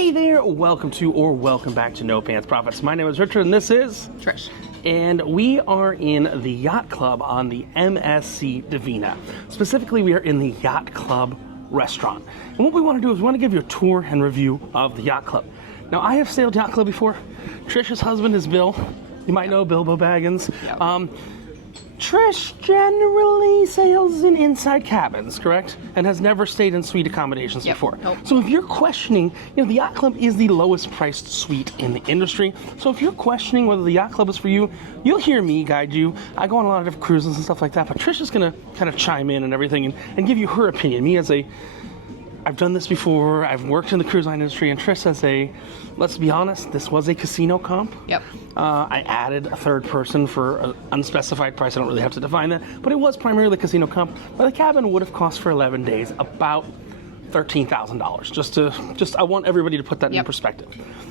Hey there, welcome back to No Pants Profits. My name is Richard and this is Trish. And we are in the Yacht Club on the MSC Divina. Specifically, we are in the Yacht Club restaurant. And what we want to do is we want to give you a tour and review of the Yacht Club. Now, I have sailed Yacht Club before. Trish's husband is Bill. You might know Bilbo Baggins. Yep. Trish generally sails in inside cabins, correct? And has never stayed in suite accommodations before. Nope. So if you're questioning, the Yacht Club is the lowest priced suite in the industry. So if you're questioning whether the Yacht Club is for you, you'll hear me guide you. I go on a lot of different cruises and stuff like that, but Trish is gonna kind of chime in and everything and give you her opinion. Me as I've done this before, I've worked in the cruise line industry, and Trish as let's be honest, this was a casino comp. Yep. I added a third person for an unspecified price. I don't really have to define that, but it was primarily a casino comp. But the cabin would have cost for 11 days about $13,000. I want everybody to put that in perspective.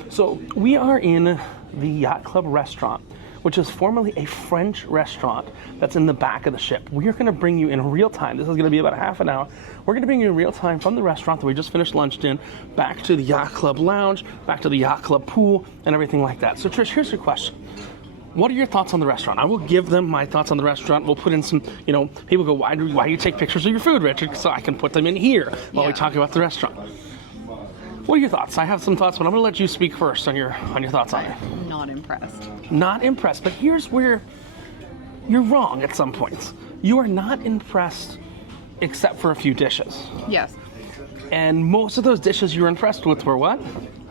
So we are in the Yacht Club restaurant, which is formerly a French restaurant that's in the back of the ship. We are going to bring you in real time. This is going to be about a half an hour. We're going to bring you in real time from the restaurant that we just finished lunch in, back to the Yacht Club lounge, back to the Yacht Club pool, and everything like that. So Trish, here's your question. What are your thoughts on the restaurant? I will give them my thoughts on the restaurant. We'll put in some, people go, why do you take pictures of your food, Richard? So I can put them in here while we talk about the restaurant. What are your thoughts? I have some thoughts, but I'm going to let you speak first on your thoughts on it. Not impressed. Not impressed, but here's where you're wrong at some points. You are not impressed except for a few dishes. Yes. And most of those dishes you were impressed with were what?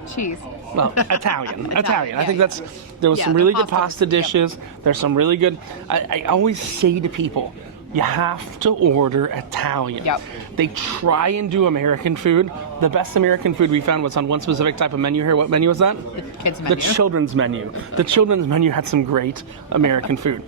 Cheese. Well, Italian. Italian. I think yeah. There was some really good pasta Yep. dishes. There's some really good, I always say to people, you have to order Italian. Yep. They try and do American food. The best American food we found was on one specific type of menu here. What menu was that? The kids' menu. The children's menu. The children's menu had some great American food.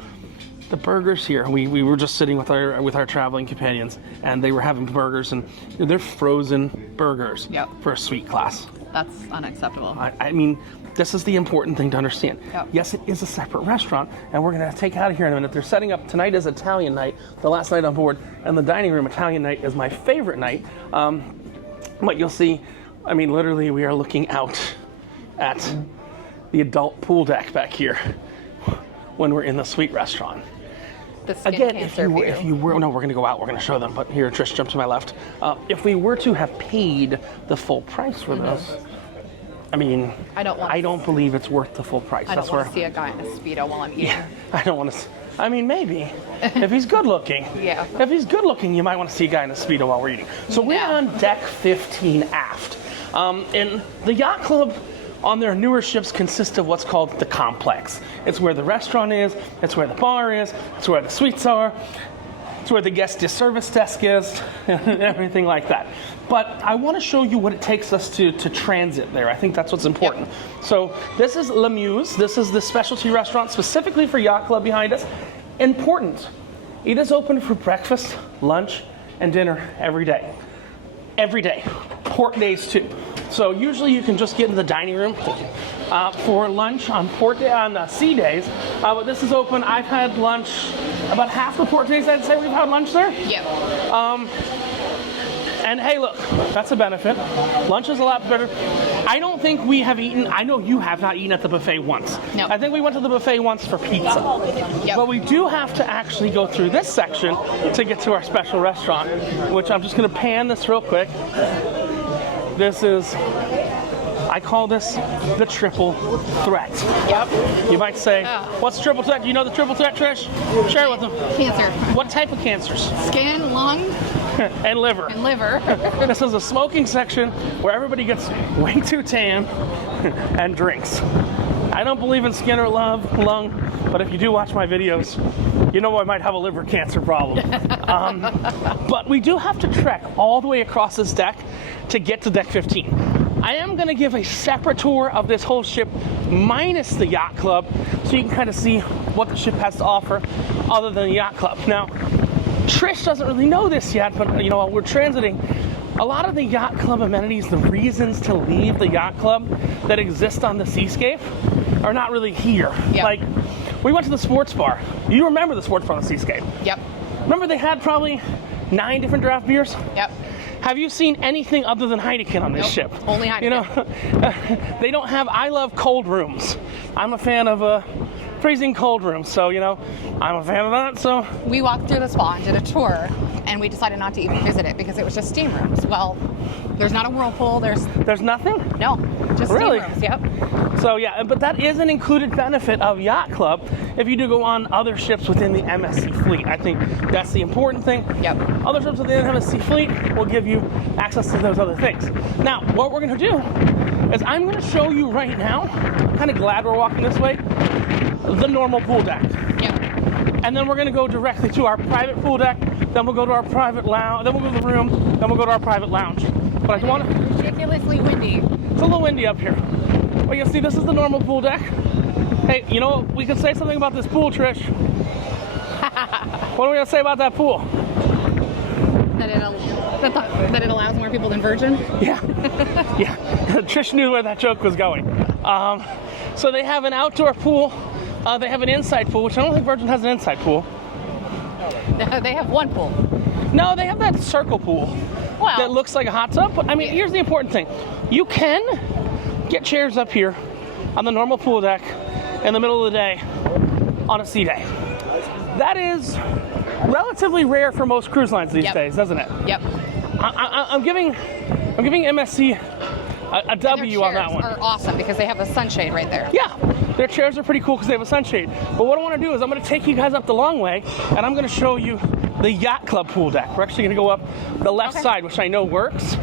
The burgers here, we were just sitting with our traveling companions, and they were having burgers, and they're frozen burgers for a suite class. That's unacceptable. I mean, this is the important thing to understand. Yep. Yes, it is a separate restaurant, and we're going to take it out of here in a minute. They're setting up, tonight is Italian night, the last night on board, and the dining room Italian night is my favorite night. But you'll see, literally we are looking out at the adult pool deck back here when we're in the suite restaurant. The skin Again, cancer if you were, no, we're going to go out, we're going to show them, but here, Trish, jump to my left. If we were to have paid the full price for this, I don't believe it's worth the full price. I don't want to see a guy in a Speedo while I'm eating. Yeah, I don't want to. Maybe. If he's good looking. Yeah. If he's good looking, you might want to see a guy in a Speedo while we're eating. So we're on deck 15 aft. And the Yacht Club on their newer ships consists of what's called the complex. It's where the restaurant is, it's where the bar is, it's where the suites are, it's where the guest service desk is, and everything like that. But I want to show you what it takes us to transit there. I think that's what's important. Yep. So this is Le Muse. This is the specialty restaurant specifically for Yacht Club behind us. Important. It is open for breakfast, lunch, and dinner every day. Every day. Port days too. So usually you can just get into the dining room for lunch on the sea days. But this is open. I've had lunch about half the port days. I'd say we've had lunch there. Yeah. And hey, look, that's a benefit. Lunch is a lot better. I don't think we have eaten. I know you have not eaten at the buffet once. No. I think we went to the buffet once for pizza. Yep. But we do have to actually go through this section to get to our special restaurant, which I'm just going to pan this real quick. This is, I call this the triple threat. Yep. You might say, what's triple threat? Do you know the triple threat, Trish? Share it with them. Cancer. What type of cancers? Skin, lung, and liver. and liver. This is a smoking section where everybody gets way too tan and drinks. I don't believe in skin or lung, but if you do watch my videos, you know I might have a liver cancer problem. But we do have to trek all the way across this deck to get to deck 15. I am going to give a separate tour of this whole ship minus the Yacht Club so you can kind of see what the ship has to offer other than the Yacht Club. Now, Trish doesn't really know this yet, but while we're transiting, a lot of the Yacht Club amenities, the reasons to leave the Yacht Club that exist on the Seascape are not really here. Yep. Like, we went to the sports bar. You remember the sports bar on the Seascape? Yep. Remember they had probably 9 different draft beers? Yep. Have you seen anything other than Heineken on this ship? Only Heineken. You know, they don't have. I love cold rooms. I'm a fan of freezing cold rooms. So you know, I'm a fan of that. So We walked through the spa and did a tour, and we decided not to even visit it because it was just steam rooms. Well, there's not a whirlpool. there's nothing. No, just Really? steam rooms. Yep. So yeah, but that is an included benefit of Yacht Club if you do go on other ships within the MSC fleet. I think that's the important thing. Yep. Other ships within the MSC fleet will give you access to those other things. Now, what we're going to do is I'm going to show you right now, I'm kind of glad we're walking this way, the normal pool deck. Yep. And then we're going to go directly to our private pool deck, then we'll go to our private lounge, then we'll go to the room, then we'll go to our private lounge. But I want to... Ridiculously windy. It's a little windy up here. Well, you see, this is the normal pool deck. Hey, you know, we could say something about this pool, Trish. What are we going to say about that pool? That it allows more people than Virgin. Yeah. Yeah. Trish knew where that joke was going. So they have an outdoor pool. They have an inside pool, which I don't think Virgin has an inside pool. They have one pool. No, they have that circle pool Well, that looks like a hot tub. But I mean, here's the important thing. You can get chairs up here on the normal pool deck in the middle of the day on a sea day. That is relatively rare for most cruise lines these days, doesn't it? Yep. I'm giving MSC a W on that one. Are awesome because they have a sunshade right there. Yeah, their chairs are pretty cool because they have a sunshade. But what I want to do is I'm going to take you guys up the long way, and I'm going to show you the Yacht Club pool deck. We're actually going to go up the left side, which I know works.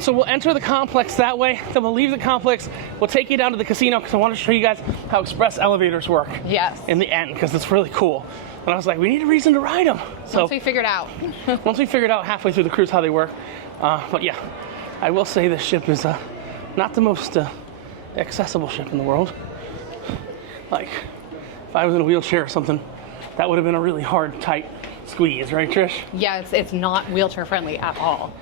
So we'll enter the complex that way, then we'll leave the complex, we'll take you down to the casino because I want to show you guys how express elevators work Yes. in the end, because it's really cool. And I was like, we need a reason to ride them. So Once we figured out. once we figured out halfway through the cruise how they work. But yeah, I will say this ship is not the most accessible ship in the world. Like, if I was in a wheelchair or something, that would have been a really hard, tight squeeze, right, Trish? Yeah, it's not wheelchair friendly at all.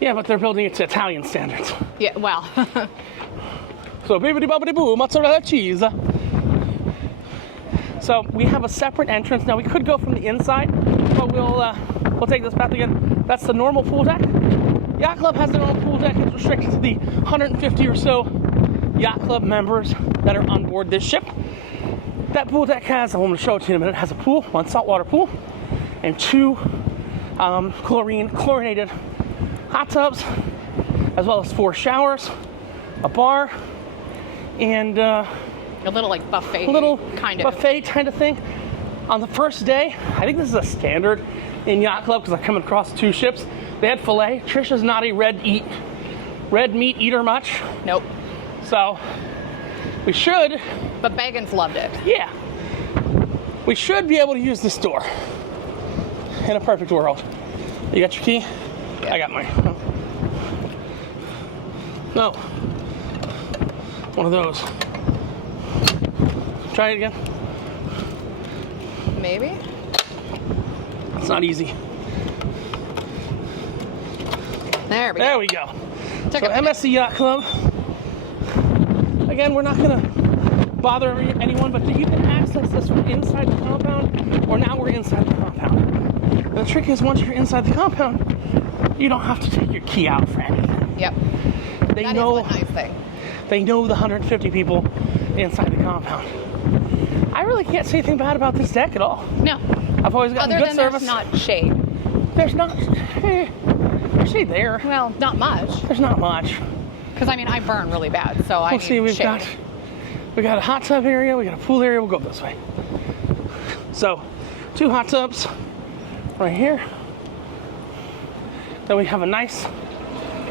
Yeah, but they're building it to Italian standards. Yeah, well. So, bibbidi bobbidi boo, mozzarella cheese. So, we have a separate entrance. Now, we could go from the inside, but we'll take this path again. That's the normal pool deck. Yacht Club has their own pool deck. It's restricted to the 150 or so Yacht Club members that are on board this ship. That pool deck has, I'm going to show it to you in a minute, has a pool, one saltwater pool, and two chlorinated hot tubs, as well as 4 showers, a bar, and A little like buffet. buffet kind of thing. On the first day, I think this is a standard in Yacht Club because I'm coming across 2 ships. They had filet. Trish is not a red meat eater much. Nope. So we should. But Baggins loved it. Yeah. We should be able to use this door in a perfect world. You got your key? Yeah. I got mine. No. One of those. Try it again. Maybe. It's not easy. There we There go. we go. Took So a minute. MSC Yacht Club. Again, we're not gonna bother anyone, but you can access this from inside the compound, or now we're inside the compound. And the trick is, once you're inside the compound, you don't have to take your key out for anything. Yep. They That know is one nice thing. they know the 150 people inside the compound. I really can't say anything bad about this deck at all. No. I've always gotten Other good than service. there's not shade. There's not. There's shade there. Well, not much. There's not much. Because I mean, I burn really bad, so I Let's see. need We've shade. got a hot tub area. We got a pool area. We'll go this way. So, 2 hot tubs right here. Then we have a nice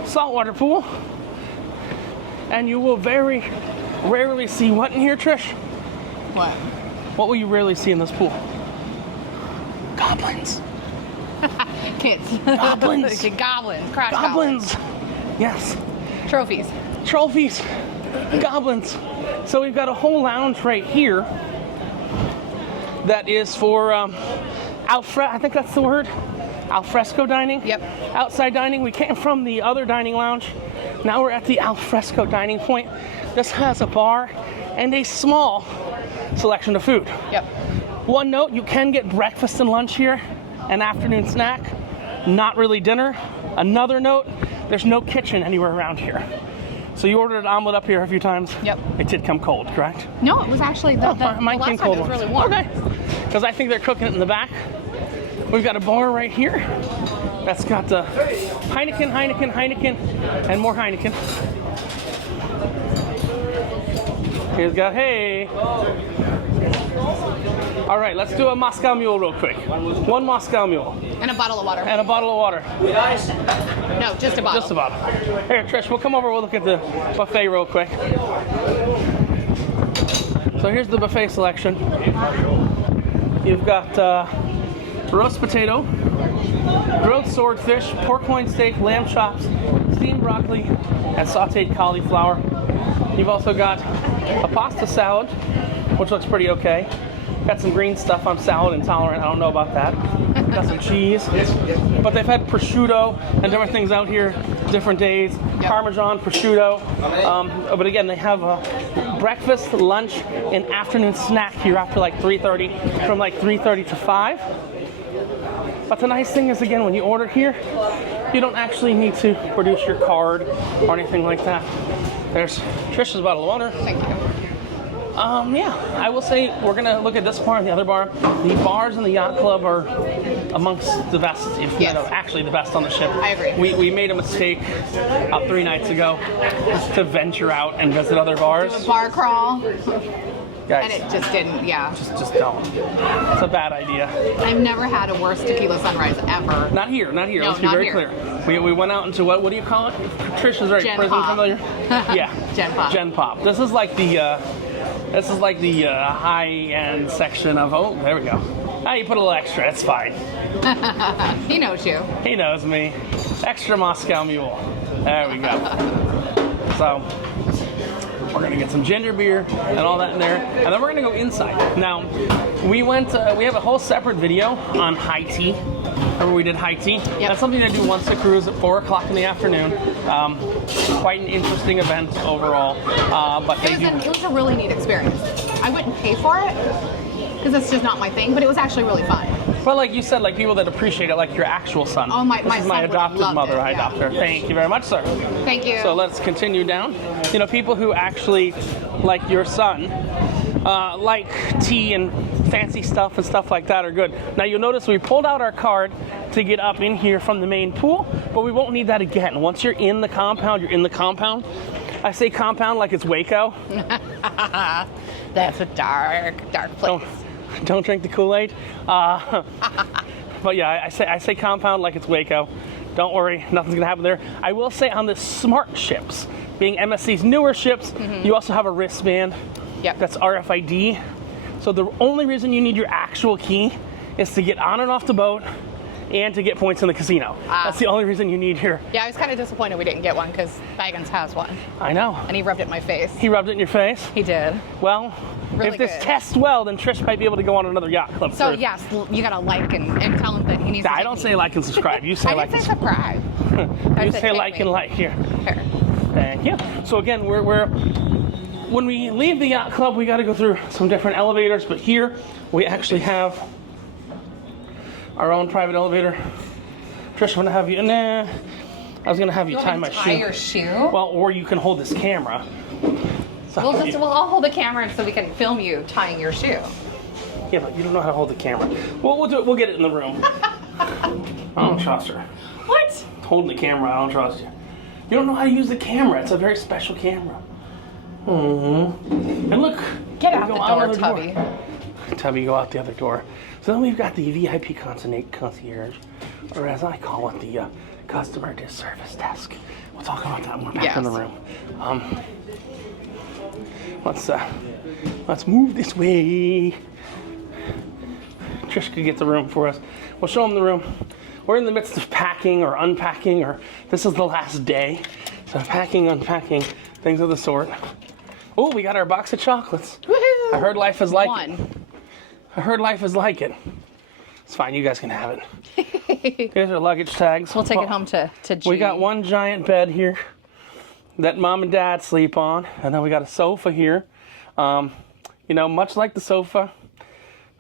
saltwater pool. And you will very rarely see what in here, Trish? What? What will you rarely see in this pool? Goblins. Kids. Goblins. Goblins. Crash Goblins. Yes. Trophies. Trophies. Goblins. So we've got a whole lounge right here that is for I think that's the word. Alfresco dining. Yep. Outside dining. We came from the other dining lounge. Now we're at the Alfresco dining point. This has a bar and a small selection of food. Yep. One note, you can get breakfast and lunch here, an afternoon snack. not really dinner. Another note, there's no kitchen anywhere around here. So you ordered an omelet up here a few times? Yep. It did come cold, correct? No, it was actually the Mine last came time cold it was once. really warm. Okay. Because I think they're cooking it in the back. We've got a bar right here that's got the Heineken, and more Heineken. Here's got, hey. All right, let's do a Moscow Mule real quick. One Moscow Mule. And a bottle of water. And a bottle of water. No, just a bottle. Just a bottle. Here, Trish, we'll come over, we'll look at the buffet real quick. So here's the buffet selection. You've got roast potato, grilled swordfish, pork loin steak, lamb chops, steamed broccoli, and sauteed cauliflower. You've also got a pasta salad, which looks pretty okay. Got some green stuff. I'm salad intolerant. I don't know about that. Got some cheese. But they've had prosciutto and different things out here, different days. Yep. Parmesan, prosciutto. But again, they have a breakfast, lunch, and afternoon snack here after like 3:30, from like 3:30 to 5. But the nice thing is, again, when you order here, you don't actually need to produce your card or anything like that. There's Trish's bottle of water. Thank you. Yeah, I will say we're gonna look at this bar and the other bar. The bars in the yacht club are amongst the best, if Yes. not actually the best on the ship. I agree. We made a mistake 3 nights ago to venture out and visit other bars. A bar crawl. Guys, And it just didn't, yeah. just don't. It's a bad idea. I've never had a worse tequila sunrise ever. Not here. No, Let's be not very here. clear. We went out into what do you call it? Trish is very Gen prison pop. familiar. Yeah. Gen pop. Gen pop. This is like the high-end section of, oh, there we go. Ah, you put a little extra, it's fine. He knows you. He knows me. Extra Moscow Mule. There we go. So, we're gonna get some ginger beer and all that in there, and then we're gonna go inside. Now, we have a whole separate video on high tea. Remember we did high tea? Yep. That's something I do once a cruise at 4 o'clock in the afternoon. Quite an interesting event overall. But It was a really neat experience. I wouldn't pay for it because it's just not my thing, but it was actually really fun. Well, like you said, like people that appreciate it, like your actual son. Oh, my This is son my would adopted love mother. it, I yeah. adopt her. Thank you very much, sir. Thank you. So let's continue down. You know, people who actually, like your son, like tea and fancy stuff and stuff like that are good. Now you'll notice we pulled out our card to get up in here from the main pool, but we won't need that again. Once you're in the compound, you're in the compound. I say compound like it's Waco. That's a dark place. Don't drink the Kool-Aid. But yeah, I say compound like it's Waco. Don't worry, nothing's gonna happen there. I will say on the smart ships, being MSC's newer ships, you also have a wristband. Yep. That's RFID. So the only reason you need your actual key is to get on and off the boat and to get points in the casino. That's the only reason you need here. Yeah, I was kind of disappointed we didn't get one because Baggins has one. I know. And he rubbed it in my face. He rubbed it in your face? He did. Well, Really if this good. tests well, then Trish might be able to go on another yacht club So cruise. yes, you gotta like and tell him that he needs to I take don't me. say like and subscribe. You say I like didn't and say subscribe. I You said say take like me. and like here. Here. Thank you. So again, we're when we leave the yacht club, we got to go through some different elevators, but here we actually have our own private elevator. Trish, I'm gonna have you. Nah, I was gonna have you tie my shoe. your shoe? Well, or you can hold this camera. So I'll hold the camera so we can film you tying your shoe. Yeah, but you don't know how to hold the camera. Well, we'll do it. We'll get it in the room. I don't trust her. What? Holding the camera, I don't trust you. You don't know how to use the camera. It's a very special camera. And look. Get out we the go door, another Tubby. Tubby, go out the other door. So then we've got the VIP concierge, or as I call it, the customer service desk. We'll talk about that when we're back in the Yes. room. Let's move this way. Trish could get the room for us. We'll show them the room. We're in the midst of packing or unpacking, or this is the last day. So packing, unpacking, things of the sort. Oh, we got our box of chocolates. Woohoo! I heard life is like it. One. I heard life is like it. It's fine, you guys can have it. Here's our luggage tags. We'll take it home to G. We got one giant bed here that mom and dad sleep on, and then we got a sofa here. You know, much like the sofa,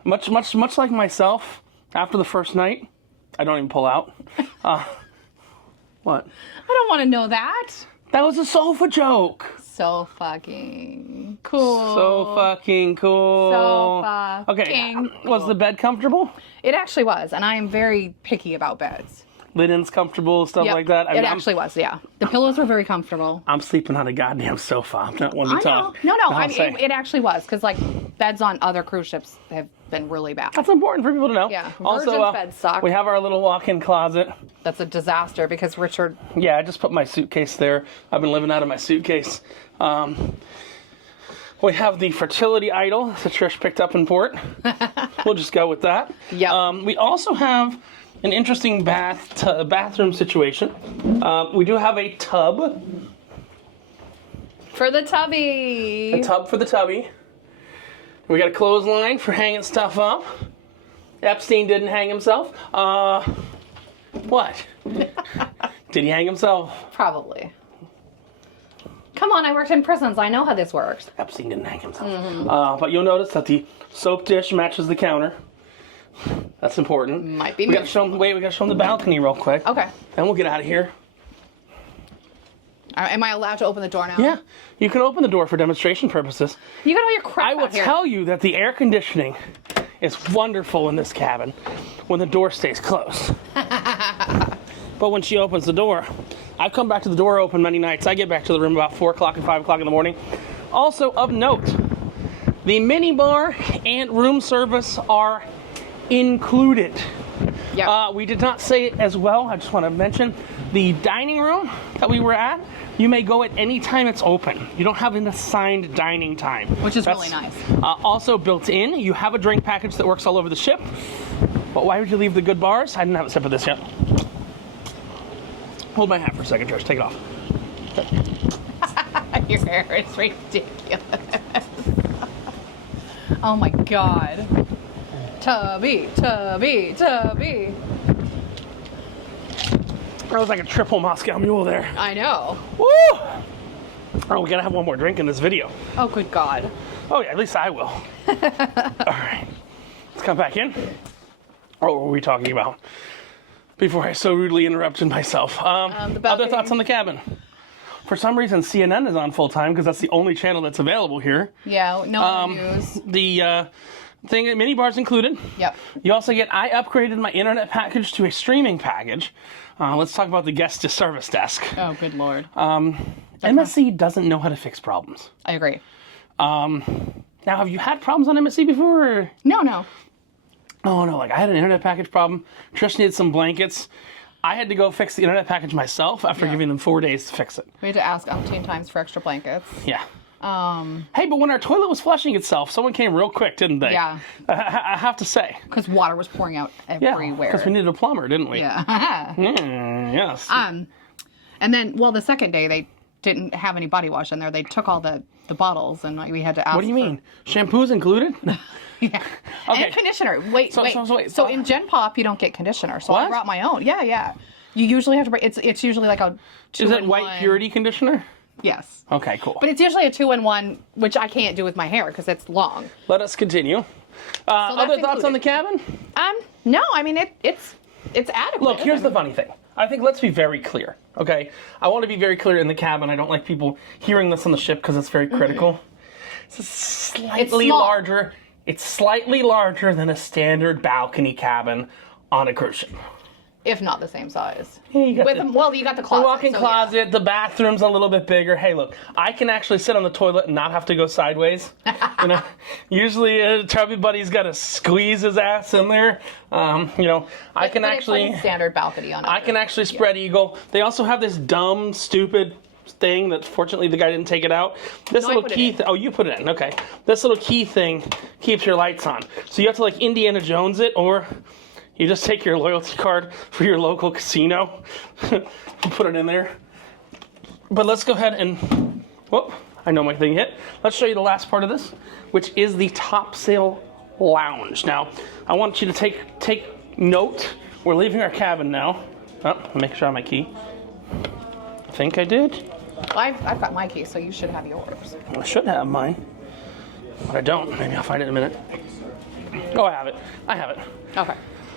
much like myself, after the first night, I don't even pull out. What? I don't want to know that. That was a sofa joke. So fucking cool. So fucking cool. So fucking Okay, cool. was the bed comfortable? It actually was, and I am very picky about beds. Linens comfortable, stuff Yep. like that? It actually was, yeah. The pillows were very comfortable. I'm sleeping on a goddamn sofa. I'm not one to I know. talk. No, I'll say. it actually was, because like beds on other cruise ships have been really bad. That's important for people to know. Yeah, Also, Virgin's beds suck. we have our little walk-in closet. That's a disaster because Richard. Yeah, I just put my suitcase there. I've been living out of my suitcase. We have the fertility idol that Trish picked up in port. We'll just go with that. Yep. We also have an interesting bathroom situation. We do have a tub. For the tubby. A tub for the tubby. We got a clothesline for hanging stuff up. Epstein didn't hang himself. What? Did he hang himself? Probably. Come on, I worked in prisons. I know how this works. Epstein didn't hang himself. But you'll notice that the soap dish matches the counter. That's important. Might be We gotta show them. Wait, we gotta show them the balcony real quick. Okay. And we'll get out of here. Am I allowed to open the door now? Yeah, you can open the door for demonstration purposes. You got all your crap I will out here. tell you that the air conditioning is wonderful in this cabin when the door stays closed. But when she opens the door, I've come back to the door open many nights. I get back to the room about 4 o'clock and 5 o'clock in the morning. Also of note, the mini bar and room service are included. Yeah. We did not say it as well. I just want to mention the dining room that we were at. You may go at any time it's open. You don't have an assigned dining time. Which is That's, really nice. Also built in, you have a drink package that works all over the ship. But why would you leave the good bars? I didn't have a sip of this yet. Hold my hat for a second, George. Take it off. Your hair is ridiculous. Oh my god. Tubby, tubby, tubby. That was like a triple Moscow Mule there. I know. Woo! Oh, we gotta have one more drink in this video. Oh, good god. Oh yeah, at least I will. All right, let's come back in. What were we talking about before I so rudely interrupted myself? The Other balcony. thoughts on the cabin? For some reason, CNN is on full time because that's the only channel that's available here. Yeah, no other news. The thing, mini bars included. Yep. You also get, I upgraded my internet package to a streaming package. Let's talk about the guest to service desk. Oh, good lord. MSC doesn't know how to fix problems. I agree. Now, have you had problems on MSC before? Or? No. Oh, no, like I had an internet package problem. Trish needed some blankets. I had to go fix the internet package myself after giving them 4 days to fix it. We had to ask umpteen times for extra blankets. Yeah. Hey, but when our toilet was flushing itself, someone came real quick, didn't they? Yeah. I have to say. Because water was pouring out Yeah, everywhere. because we needed a plumber, didn't we? Yeah. Yes. And then, well, the second day they didn't have any body wash in there. They took all the bottles, and we had to ask. What do you mean? Shampoo's included? Yeah. Okay. And conditioner. Wait. So In Gen Pop, you don't get conditioner. So What? I brought my own. Yeah. You usually have to bring. It's usually like a 2-in-1. Is it white purity conditioner? Yes. Okay, cool. But it's usually a 2-in-1, which I can't do with my hair because it's long. Let us continue. that's Other thoughts on the included. cabin? No. I mean it's adequate. Look, here's the funny thing. I think let's be very clear, okay? I want to be very clear in the cabin. I don't like people hearing this on the ship because it's very critical. It's slightly small. larger. It's slightly larger than a standard balcony cabin on a cruise ship. If not the same size. Yeah, you got You got the the closet. walk-in so closet, the bathroom's a little bit bigger. Hey, look, I can actually sit on the toilet and not have to go sideways. Usually, Chubby Buddy's got to squeeze his ass in there. I can but actually, it's like a standard balcony on it. I can actually spread eagle. They also have this dumb, stupid thing that fortunately the guy didn't take it out. This No, I little put it key in. oh, you put it in, okay. This little key thing keeps your lights on. So you have to like Indiana Jones it, or you just take your loyalty card for your local casino and put it in there. But let's go ahead and, whoop, I know my thing hit. Let's show you the last part of this, which is the topsail lounge. Now, I want you to take note. We're leaving our cabin now. Oh, make sure I have my key. I think I did. I've got my key, so you should have yours. I should have mine, but I don't. Maybe I'll find it in a minute. Oh, I have it. I have it. Okay.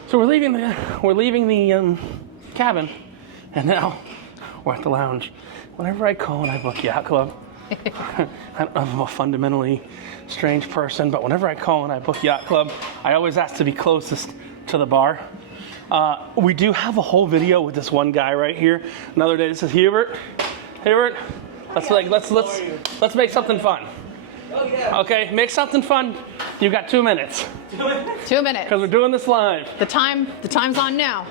So we're leaving the cabin, and now we're at the lounge. Whenever I call and I book Yacht Club, I'm a fundamentally strange person, but whenever I call and I book Yacht Club, I always ask to be closest to the bar. We do have a whole video with this one guy right here. Another day, this is Hubert. Hubert, let's make something fun. Oh, yeah. Okay, make something fun. You've got 2 minutes. 2 minutes. Because we're doing this live. The time's on now.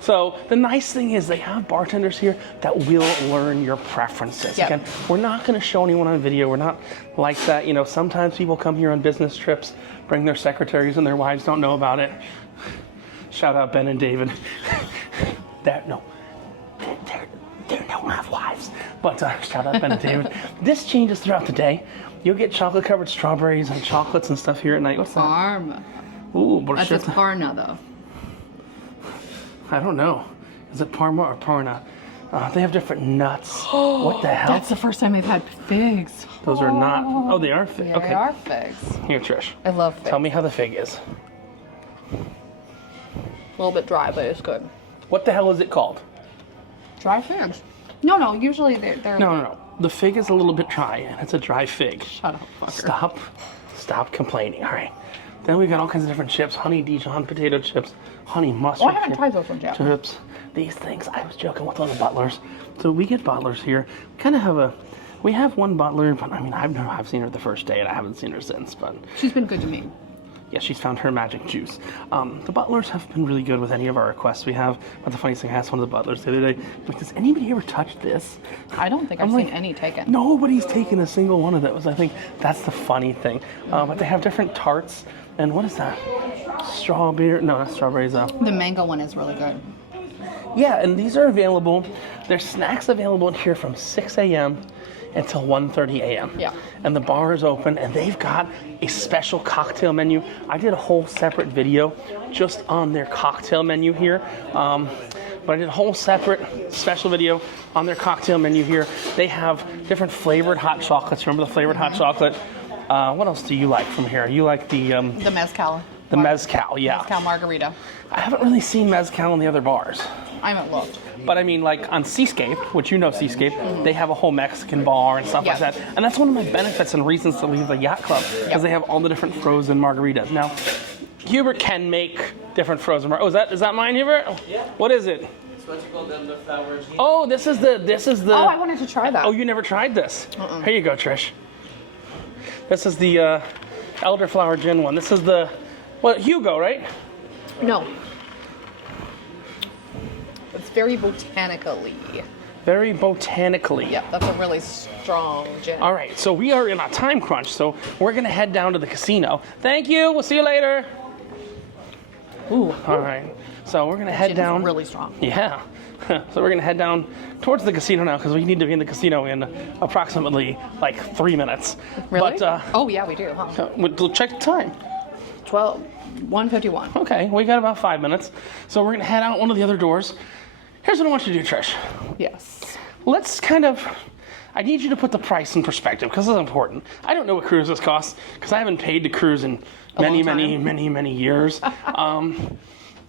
So the nice thing is they have bartenders here that will learn your preferences. Yep. Again, we're not going to show anyone on video. We're not like that. You know, sometimes people come here on business trips, bring their secretaries and their wives don't know about it. Shout out Ben and David. They don't have wives. But shout out Ben and David. This changes throughout the day. You'll get chocolate covered strawberries and chocolates and stuff here at night. What's that? Parma. Ooh, That's just Parna, though. I don't know. Is it Parma or Parna? They have different nuts. What the hell? That's the first time they've had figs. Those are not. Oh, they are figs. Yeah, Okay. they are figs. Here, Trish. I love figs. Tell me how the fig is. A little bit dry, but it's good. What the hell is it called? Dry figs. No, usually they're No. The fig is a little bit dry, and it's a dry fig. Shut up, fucker. Stop complaining. All right. Then we've got all kinds of different chips. Honey Dijon potato chips, honey mustard Oh, I haven't tried those ones yet. chips. These things, I was joking with one of the butlers. So we get butlers here. We have one butler, but I mean, I've seen her the first day, and I haven't seen her since. But She's been good to me. yeah, she's found her magic juice. The butlers have been really good with any of our requests we have. But the funniest thing, I asked one of the butlers the other day, like, does anybody ever touch this? I don't think I've seen any taken. Nobody's taken a single one of those. I think that's the funny thing. But they have different tarts. And what is that? Strawberry? No, not strawberries. The mango one is really good. Yeah, and these are available. There's snacks available in here from 6 a.m. until 1:30 a.m. Yeah. And the bar is open, and they've got a special cocktail menu. I did a whole separate video just on their cocktail menu here. But I did a whole separate special video on their cocktail menu here. They have different flavored hot chocolates. Remember the flavored hot chocolate? What else do you like from here? You like the mezcal. The mezcal, yeah. Mezcal margarita. I haven't really seen mezcal in the other bars. I haven't looked. But I mean, like on Seascape, which you know Seascape, they have a whole Mexican bar and stuff like Yeah. that. And that's one of my benefits and reasons to leave the Yacht Club, because they have all the different frozen margaritas. Now, Hubert can make different frozen margaritas. Oh, is that mine, Hubert? Yeah. What is it? It's what you call the flowers. Oh, this is the. Oh, I wanted to try that. Oh, you never tried this? Here you go, Trish. This is the elderflower gin one. This is the, Hugo, right? No. It's very botanically. Very botanically. Yep, that's a really strong gin. All right, so we are in a time crunch, so we're gonna head down to the casino. Thank you. We'll see you later. Ooh. All right, so we're gonna head Gin down. is really strong. Yeah. So we're gonna head down towards the casino now because we need to be in the casino in approximately like 3 minutes. Really? But Oh, yeah, we do, huh? we'll check the time. 1:51. Okay, we got about 5 minutes. So we're gonna head out one of the other doors. Here's what I want you to do, Trish. Yes. Let's I need you to put the price in perspective because it's important. I don't know what cruises cost because I haven't paid to cruise in many years.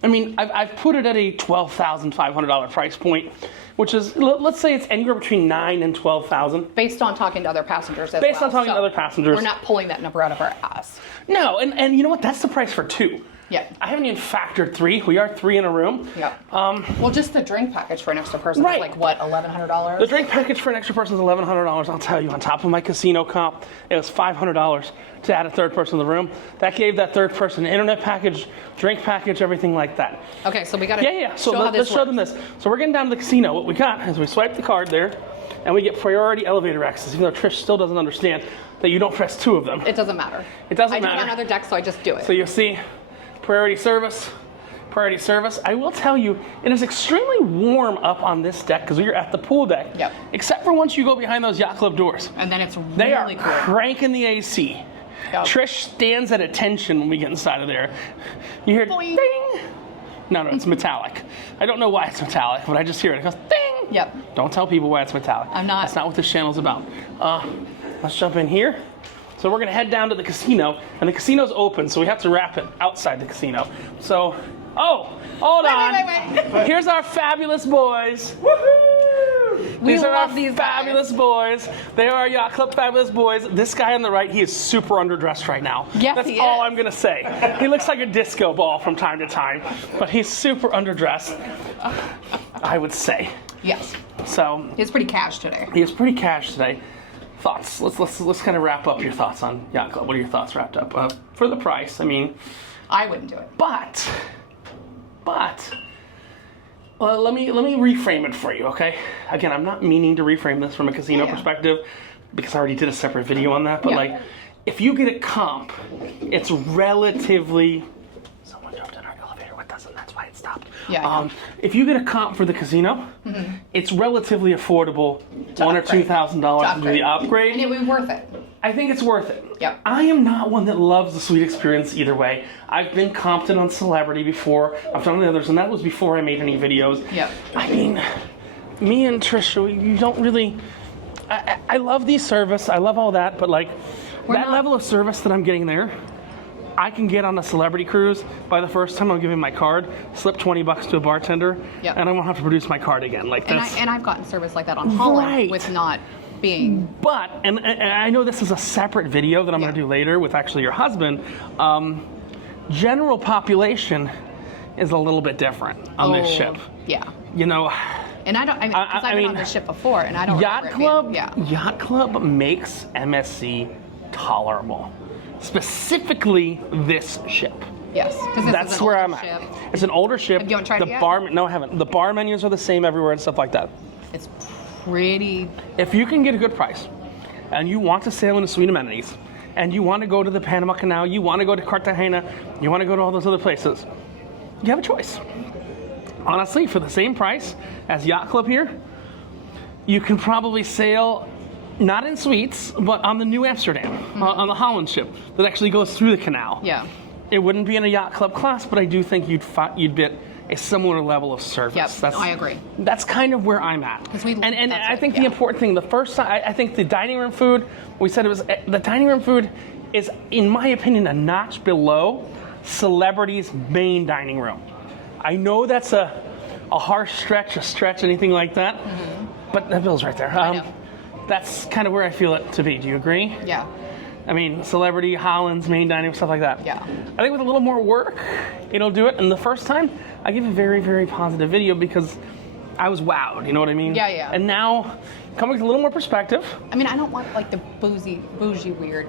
I mean, I've put it at a $12,500 price point, which is, let's say it's anywhere between $9,000 and $12,000. Based on talking to other passengers as Based well. on talking to other passengers. We're not pulling that number out of our ass. No, and you know what? That's the price for 2. Yeah. I haven't even factored 3. We are 3 in a room. Yeah. Well, just the drink package for an extra person Right. is like, what, $1,100? The drink package for an extra person is $1,100. I'll tell you, on top of my casino comp, it was $500 to add a third person in the room. That gave that third person an internet package, drink package, everything like that. Okay, so we got to Yeah. So show how let's this show them this. So we're getting down to the casino. What we got is we swipe the card there, and we get priority elevator access, even though Trish still doesn't understand that you don't press 2 of them. It doesn't matter. It doesn't I do matter. it on other decks, so I just do it. So you'll see priority service. I will tell you, it is extremely warm up on this deck because we are at the pool deck. Yep. Except for once you go behind those Yacht Club doors. And then it's really They are cool. cranking the AC. Yep. Trish stands at attention when we get inside of there. You hear Boing. ding. No, it's metallic. I don't know why it's metallic, but I just hear it. It goes ding. Yep. Don't tell people why it's metallic. I'm not. That's not what this channel's about. Let's jump in here. So we're gonna head down to the casino, and the casino's open, so we have to wrap it outside the casino. So Oh, hold on. Wait. Here's our fabulous boys. We These are our love these fabulous boys. They are our Yacht Club fabulous boys. This guy on the right, he is super underdressed right now. Yes, That's he all is. I'm going to say. He looks like a disco ball from time to time, but he's super underdressed, I would say. Yes. So He's pretty cash today. he is pretty cash today. Thoughts? Let's kind of wrap up your thoughts on Yacht Club. What are your thoughts wrapped up? For the price, I mean, I wouldn't do it. but well, let me reframe it for you, okay? Again, I'm not meaning to reframe this from a casino Yeah. perspective because I already did a separate video on that. But Yeah. like, if you get a comp, it's relatively. Someone jumped in our elevator with us, and that's why it stopped. Yeah, I know. If you get a comp for the casino, it's relatively affordable, To $1,000 or upgrade. $2,000 to do the upgrade. And it would be worth it. I think it's worth it. Yep. I am not one that loves the suite experience either way. I've been comped on Celebrity before. I've done the others, and that was before I made any videos. Yep. I mean, me and Trisha, you don't really. I love the service. I love all that, but like that not- level of service that I'm getting there, I can get on a Celebrity cruise. By the first time I'm giving my card, slip $20 to a bartender, Yep. and I won't have to produce my card again. Like And, that's. I've gotten service like that on Holland Right. with not being. But, and I know this is a separate video that I'm going to Yeah. do later with actually your husband, general population is a little bit different on this ship. Yeah. You know, And I don't, because I've been on mean, this ship before, and I don't Yacht remember it being- Club, Yacht Club makes MSC tolerable. Specifically this ship. Yes. Because this That's is an where older I'm at. ship. It's an older ship. Have you tried it the yet? bar, no, I haven't. The bar menus are the same everywhere and stuff like that. It's pretty. If you can get a good price, and you want to sail in the suite amenities, and you want to go to the Panama Canal, you want to go to Cartagena, you want to go to all those other places, you have a choice. Honestly, for the same price as Yacht Club here, you can probably sail not in suites, but on the New Amsterdam, on the Holland ship that actually goes through the canal. Yeah. It wouldn't be in a Yacht Club class, but I do think you'd get a similar level of service. Yep, I agree. That's kind of where I'm at. 'Cause we- and that's I it, think the yeah. important thing, the first time, I think the dining room food, we said it was, the dining room food is, in my opinion, a notch below Celebrity's main dining room. I know that's a harsh stretch, anything like that, but the bill's right there. know. That's kind of where I feel it to be. Do you agree? Yeah. I mean, Celebrity, Holland's main dining, stuff like that. Yeah. I think with a little more work, it'll do it. And the first time, I give a very, very positive video because I was wowed. You know what I mean? Yeah, yeah. And now, coming with a little more perspective. I mean, I don't want like the bougie, weird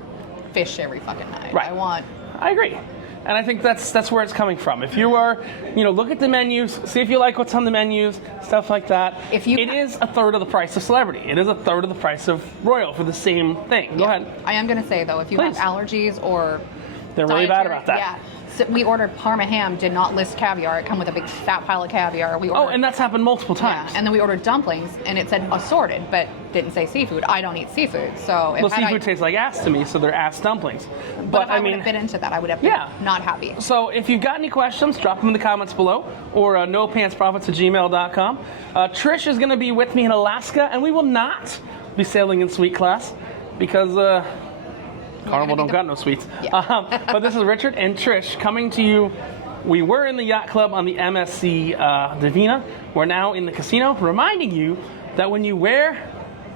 fish every fucking night. Right. I agree. And I think that's where it's coming from. If you are, look at the menus, see if you like what's on the menus, stuff like that. If you- it is a third of the price of Celebrity. It is a third of the price of Royal for the same thing. Go ahead. I am going to say though, if you Please. have allergies or They're really bad dietary- about that. Yeah. So we ordered Parma ham, did not list caviar. It come with a big fat pile of caviar. We ordered, Oh, and that's happened multiple times. and then we ordered dumplings, and it said assorted, but didn't say seafood. I don't eat seafood, so if Well, had seafood tastes like ass to me, so they're ass dumplings. but if I would have been into that, I would have been Yeah. not happy. So if you've got any questions, drop them in the comments below or nopantsprofits@gmail.com. Trish is going to be with me in Alaska, and we will not be sailing in suite class because Carnival don't got no suites. Yeah. But this is Richard and Trish coming to you. We were in the Yacht Club on the MSC Divina. We're now in the casino, reminding you that when you wear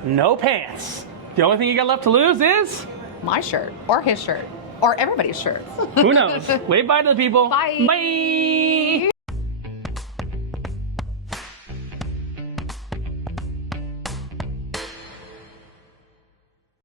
no pants, the only thing you got left to lose is... My shirt, or his shirt, or everybody's shirts. Who knows? Wave bye to the people. Bye. Bye.